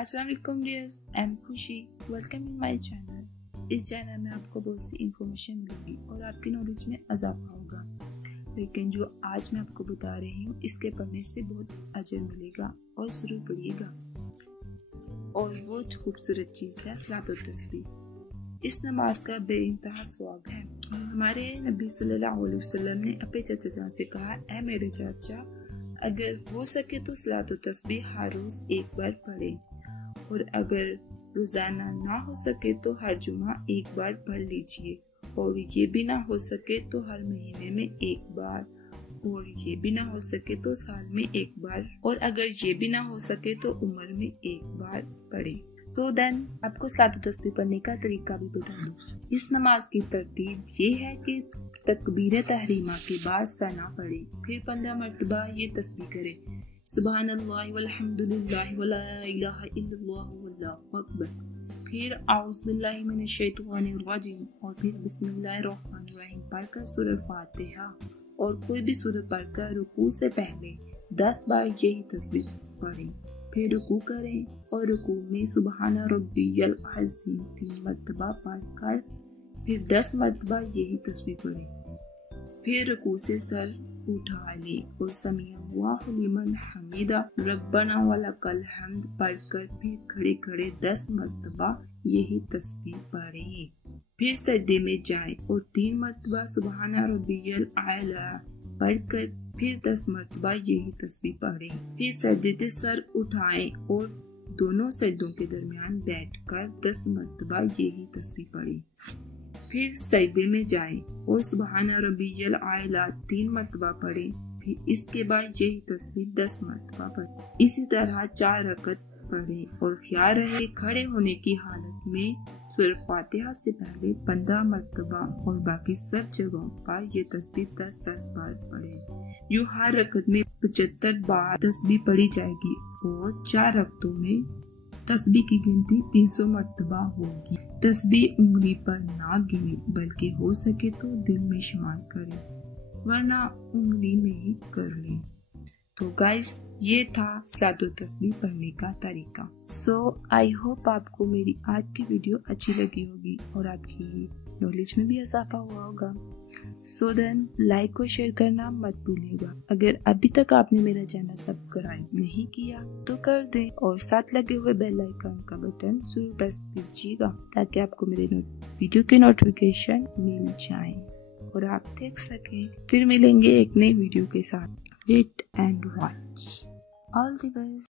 अस्सलाम वालेकुम dear, I am खुशी। Welcome in my channel. इस चैनल में आपको बहुत सी इंफॉर्मेशन मिलेगी और आपकी नॉलेज में इजाफा होगा। लेकिन जो आज मैं आपको बता रही हूँ इसके पढ़ने से बहुत अजर मिलेगा और ज़रूर पढ़िएगा। और वो खूबसूरत चीज़ है सलात और तस्बीह। इस नमाज का बेइंतहा सवाब है। और हमारे नबी सल्लल्लाहु अलैहि वसल्लम ने अपने चाचा से कहा, ऐ मेरे चाचा, अगर हो सके तो सलात और तस्बीह हर रोज एक बार पढ़ें, और अगर रोजाना ना हो सके तो हर जुमा एक बार पढ़ लीजिए, और ये भी ना हो सके तो हर महीने में एक बार, और ये भी ना हो सके तो साल में एक बार, और अगर ये भी ना हो सके तो उम्र में एक बार पढ़े। तो देन आपको सलात और तस्बीह पढ़ने का तरीका भी बता दूं। इस नमाज की तरतीब ये है कि तकबीर तहरीमा के बाद सना पढ़े, फिर 15 मरतबा ये तस्बीह करे, सुबहानल्लाह वल्हम्दुलिल्लाह वला इलाहा इल्लल्लाह वल्लाहु अकबर, फिर औज़ु बिल्लाहि मिनश शैतानिर रजीम, और फिर बिस्मिल्लाहिर रहमानिर रहीम पढ़कर सूरह फातिहा और कोई भी सूरह पढ़कर रुकू से पहले 10 बार यही तस्बीह पढ़ें, फिर रुकू करें और रुकू में सुबहाना रब्बियल अज़ीम 3 मरतबा पढ़कर फिर 10 मरतबा यही तस्बीह पढ़ें, फिर रुकू से सर उठा ले और समीअल्लाहु लिमन हमीदा रब्बना वलकल हम्द पढ़कर फिर खड़े खड़े 10 मरतबा यही तस्बीह पढ़ें, फिर सजदे में जाए और 3 मरतबा सुबहाना रब्बियल आला पढ़कर फिर 10 मरतबा यही तस्बीह पढ़ें, फिर सजदे से सर उठाएं और दोनों सजदों के दरमियान बैठकर 10 मरतबा यही तस्बीह पढ़ें, फिर सजदे में जाएं और सुबहाना रब्बियल आला 3 मरतबा पढ़ें, फिर इसके बाद यही तस्बीह 10 मरतबा पढ़ें। इसी तरह 4 रकत पढ़ें और ख्याल रहे खड़े होने की हालत में सूरह फातिहा से पहले 15 मरतबा और बाकी सब जगहों पर ये तस्बीह 10-10 बार पढ़ें। यूं हर रकत में 75 बार तस्बीह पढ़ी जाएगी और 4 रकतों में तस्बीह की गिनती 300 मरतबा होगी। तस्बीह उंगली पर ना गिने बल्कि हो सके तो दिल में शुमार करें, वरना उंगली में ही कर लें। तो गाइस, ये था सलात और तस्बीह पढ़ने का तरीका। सो आई होप आपको मेरी आज की वीडियो अच्छी लगी होगी और आपकी नॉलेज में भी इजाफा हुआ होगा। सो देन लाइक और शेयर करना मत भूलिएगा। अगर अभी तक आपने मेरा चैनल सब्सक्राइब नहीं किया तो कर दें और साथ लगे हुए बेल आइकन का बटन जरूर प्रेस कीजिएगा ताकि आपको मेरे वीडियो के नोटिफिकेशन मिल जाए और आप देख सकें। फिर मिलेंगे एक नई वीडियो के साथ। Wait and watch. All the best.